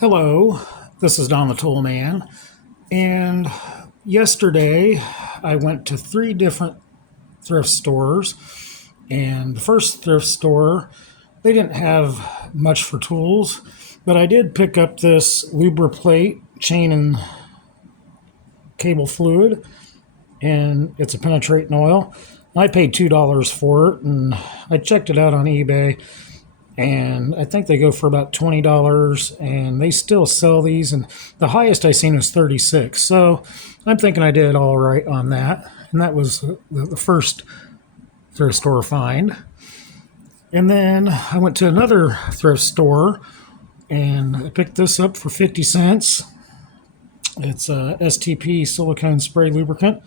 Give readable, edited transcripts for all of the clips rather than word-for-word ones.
Hello, this is Don the Tool Man, and yesterday I went to three different thrift stores. And the first thrift store, they didn't have much for tools, but I did pick up this lubriplate chain and cable fluid, and it's a penetrating oil. I paid $2 for it, and I checked it out on eBay, and I think they go for about $20, and they still sell these, and the highest I seen was 36. So I'm thinking I did all right on that, and that was the first thrift store find. And then I went to another thrift store, and I picked this up for 50 cents. It's a STP silicone spray lubricant,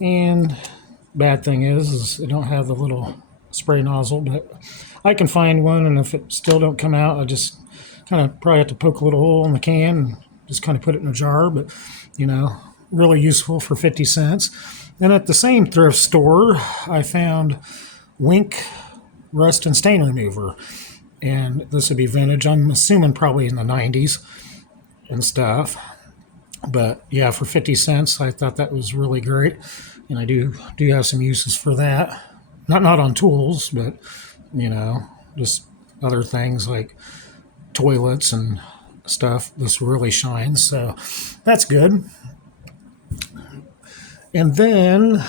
and bad thing is I don't have the little spray nozzle, but I can find one, and if it still don't come out, I just kind of probably have to poke a little hole in the can and just kind of put it in a jar. But really useful for 50 cents. And at the same thrift store, I found Wink rust and stain remover, and this would be vintage. I'm assuming probably in the 90s and stuff. But yeah, for 50 cents, I thought that was really great, and I do have some uses for that. Not on tools, but just other things like toilets and stuff. This really shines, so that's good. And then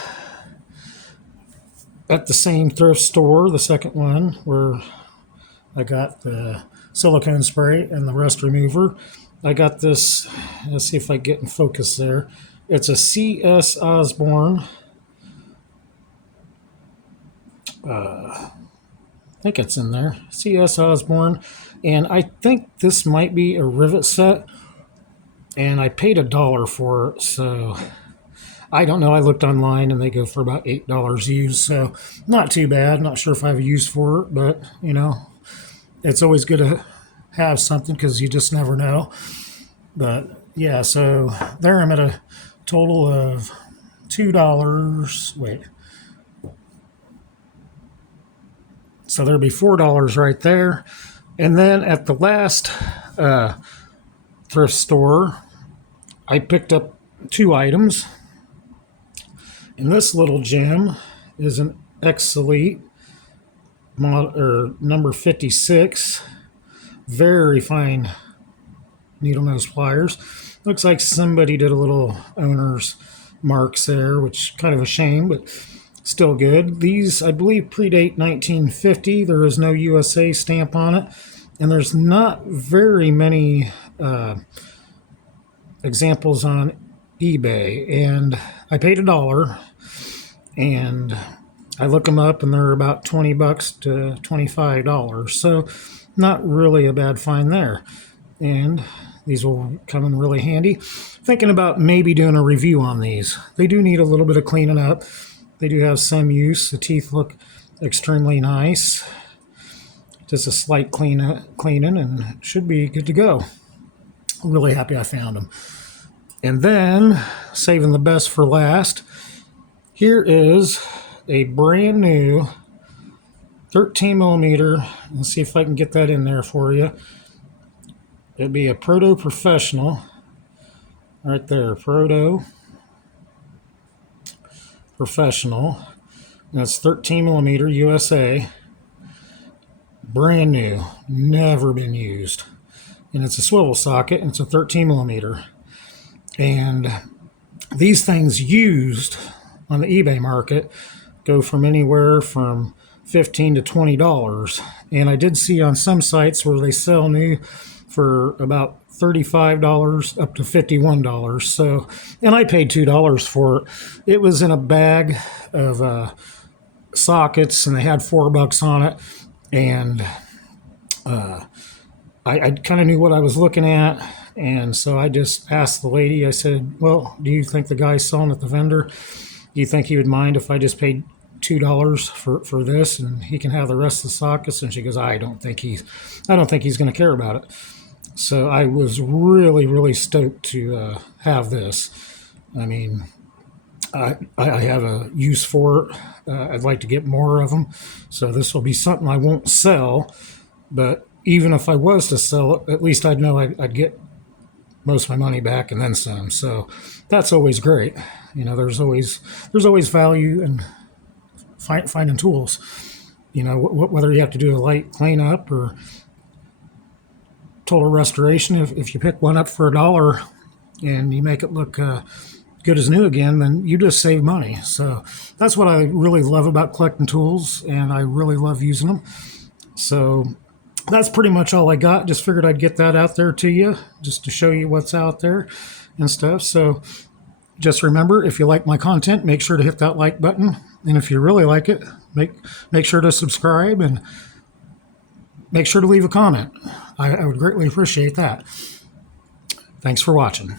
at the same thrift store, the second one, where I got the silicone spray and the rust remover, I got this. Let's see if I get in focus there. It's a CS Osborn. I think it's in there. CS Osborn. And I think this might be a rivet set. And I paid $1 for it. So I don't know. I looked online and they go for about $8 used. So not too bad. Not sure if I have a use for it. But, it's always good to have something because you just never know. But yeah, so there I'm at a total of $2. Wait. So there'd be $4 right there. And then at the last thrift store, I picked up two items. And this little gem is an Xcelite number 56. Very fine needle nose pliers. Looks like somebody did a little owner's marks there, which kind of a shame, but still good. These, I believe, predate 1950. There is no USA stamp on it, and there's not very many examples on eBay. And I paid $1, and I look them up, and they're about $20 to $25. So not really a bad find there. And these will come in really handy. Thinking about maybe doing a review on these. They do need a little bit of cleaning up. They do have some use. The teeth look extremely nice. Just a slight cleaning and should be good to go. I'm really happy I found them. And then, saving the best for last, here is a brand new 13 millimeter. Let's see if I can get that in there for you. It'd be a Proto Professional. Right there, Proto Professional. And that's 13 millimeter USA. Brand new. Never been used. And it's a swivel socket, and it's a 13 millimeter. And these things used on the eBay market go from anywhere from $15 to $20. And I did see on some sites where they sell new for about $35 up to $51. So, and I paid $2 for it. It was in a bag of sockets, and they had $4 on it. And I kind of knew what I was looking at. And so I just asked the lady, I said, well, do you think the guy's selling at the vendor? Do you think he would mind if I just paid $2 for this, and he can have the rest of the sockets? And she goes, I don't think he's going to care about it. So I was really, really stoked to have this. I mean, I have a use for it. I'd like to get more of them. So this will be something I won't sell, but even if I was to sell it, at least I'd know I'd get most of my money back and then some. So that's always great. There's always value in finding tools. Whether you have to do a light cleanup or total restoration. If you pick one up for $1 and you make it look good as new again, then you just save money. So that's what I really love about collecting tools, and I really love using them. So that's pretty much all I got. Just figured I'd get that out there to you just to show you what's out there and stuff. So just remember, if you like my content, make sure to hit that like button. And if you really like it, make sure to subscribe and make sure to leave a comment. I would greatly appreciate that. Thanks for watching.